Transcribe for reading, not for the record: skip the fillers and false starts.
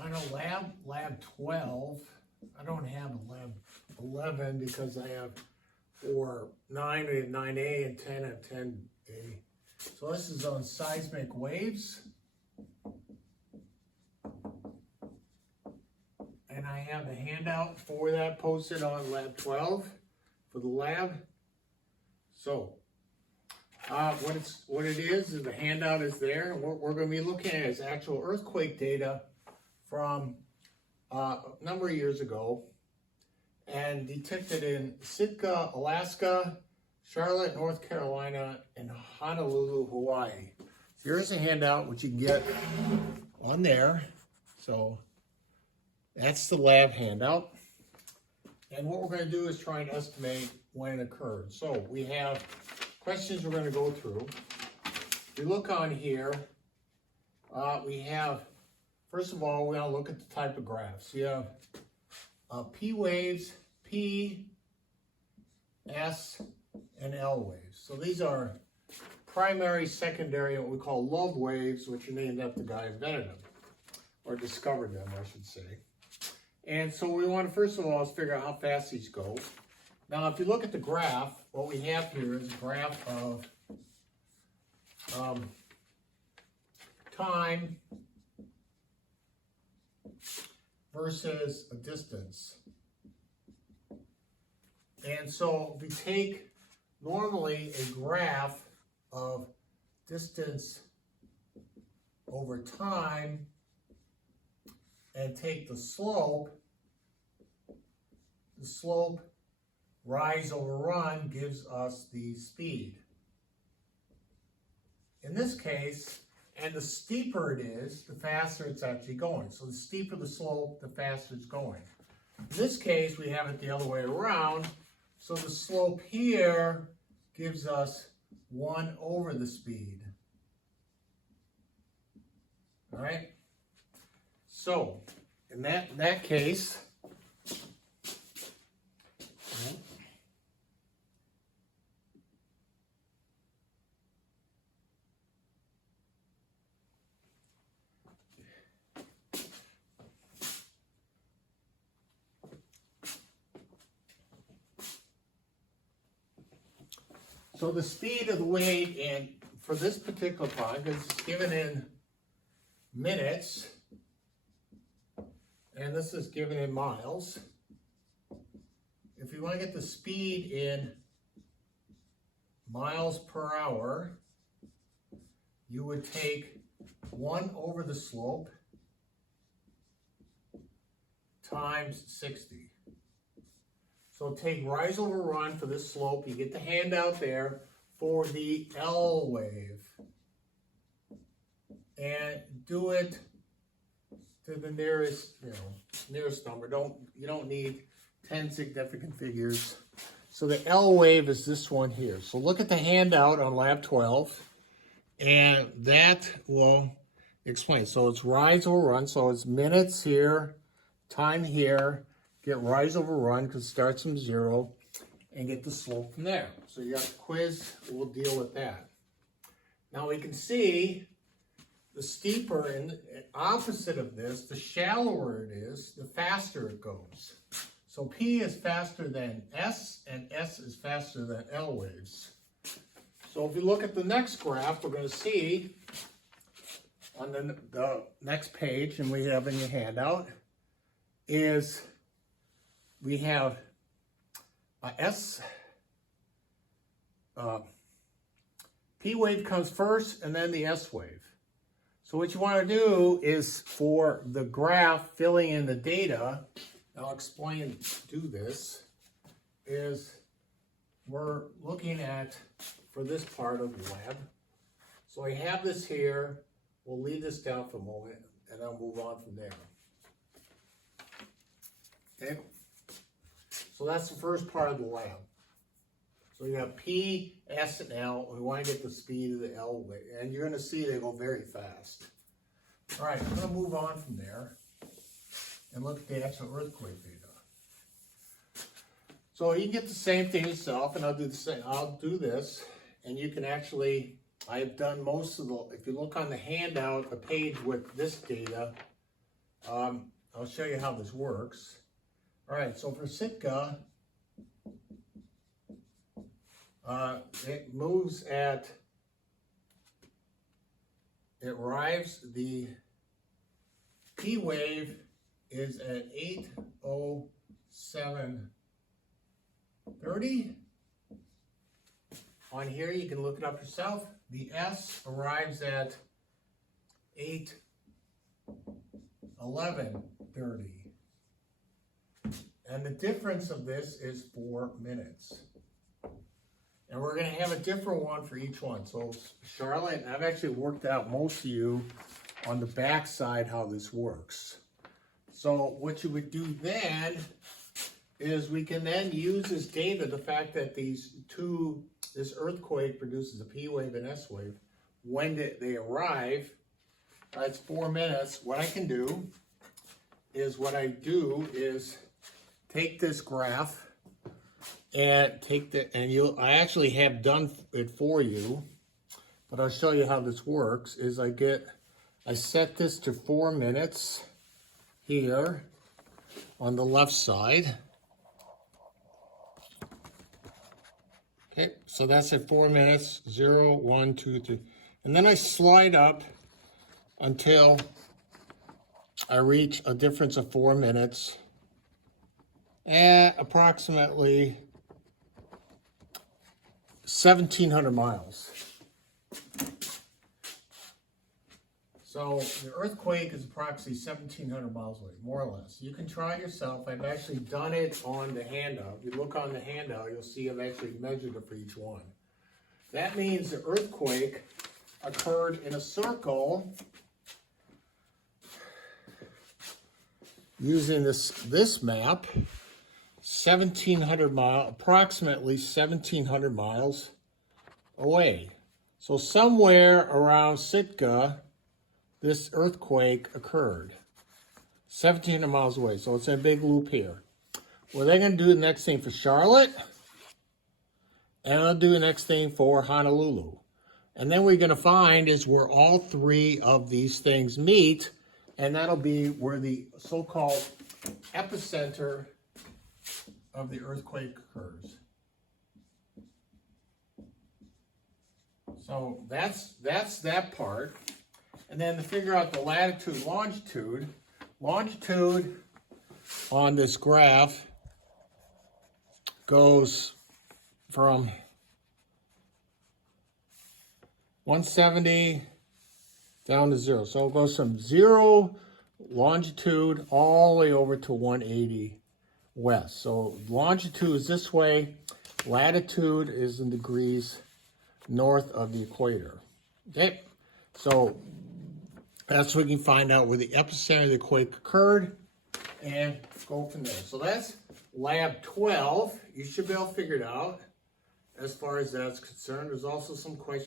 on a lab 12, I don't have a lab 11 because I have for 9 we have 9A and 10 have 10A. So this is on seismic waves. And I have a handout for that posted on lab 12 for the lab. So what it is the handout is there, and what we're going to be looking at is actual earthquake data from a number of years ago, and detected in Sitka, Alaska, Charlotte, North Carolina, and Honolulu, Hawaii. So here's a handout which you can get on there. So that's the lab handout. And what we're going to do is try and estimate when it occurred. So we have questions we're going to go through. If you look on here, we have, first of all, we're going to look at the type of graphs. You have P waves, P, S, and L waves. So these are primary, secondary, what we call love waves, which are named after the guy who invented them, or discovered them, I should say. And so we want to, first of all, is figure out how fast these go. Now, if you look at the graph, what we have here is a graph of time versus a distance. And so if we take normally a graph of distance over time and take the slope rise over run gives us the speed. In this case, and the steeper it is, the faster it's actually going. So the steeper the slope, the faster it's going. In this case, we have it the other way around. So the slope here gives us 1 over the speed. All right? So, in that case, so the speed of the wave, and for this particular time, because it's given in minutes, and this is given in miles. If you want to get the speed in miles per hour, you would take 1 over the slope times 60. So take rise over run for this slope. You get the handout there for the L wave. And do it to the nearest, nearest number. You don't need 10 significant figures. So the L wave is this one here. So look at the handout on lab 12, and that will explain. So it's rise over run. So it's minutes here, time here. Get rise over run because it starts from 0, and get the slope from there. So you got the quiz, we'll deal with that. Now we can see the steeper and opposite of this, the shallower it is, the faster it goes. So P is faster than S, and S is faster than L waves. So if you look at the next graph, we're going to see on the next page, and we have in your handout, is we have P wave comes first and then the S wave. So what you want to do is for the graph filling in the data, I'll explain, do this, is we're looking at, for this part of the lab, so I have this here, we'll leave this down for a moment and I'll move on from there. Okay? So that's the first part of the lab. So you have P, S, and L. We want to get the speed of the L wave. And you're going to see they go very fast. All right, I'm going to move on from there and look at the actual earthquake data. So you can get the same thing yourself, and I'll do the same. I'll do this, and you can actually, I've done most of the, if you look on the handout, the page with this data, I'll show you how this works. All right, so for Sitka, it moves at, it arrives, the P wave is at 8:07:30. On here, you can look it up yourself. The S arrives at 8:11:30. And the difference of this is 4 minutes. And we're going to have a different one for each one. So Charlotte, I've actually worked out most of you on the back side how this works. So what you would do then is we can then use this data, the fact that this earthquake produces a P wave and S wave. When did they arrive? It's 4 minutes. What I can do is take this graph and I actually have done it for you, but I'll show you how this works. I set this to 4 minutes here on the left side. Okay, so that's at 4 minutes, 0, 1, 2, 3. And then I slide up until I reach a difference of 4 minutes at approximately 1,700 miles. So the earthquake is approximately 1,700 miles away, more or less. You can try it yourself. I've actually done it on the handout. If you look on the handout, you'll see I've actually measured it for each one. That means the earthquake occurred in a circle using this map, approximately 1,700 miles away. So somewhere around Sitka, this earthquake occurred 1,700 miles away. So it's a big loop here. Well, they're going to do the next thing for Charlotte, and I'll do the next thing for Honolulu. And then we're going to find is where all three of these things meet, and that'll be where the so-called epicenter of the earthquake occurs. So that's that part. And then to figure out the latitude, longitude on this graph goes from 170 down to 0. So it goes from 0 longitude all the way over to 180 west. So longitude is this way, latitude is in degrees north of the equator. Okay, so that's where we can find out where the epicenter of the quake occurred and go from there. So that's lab 12. You should be able to figure it out as far as that's concerned. There's also some questions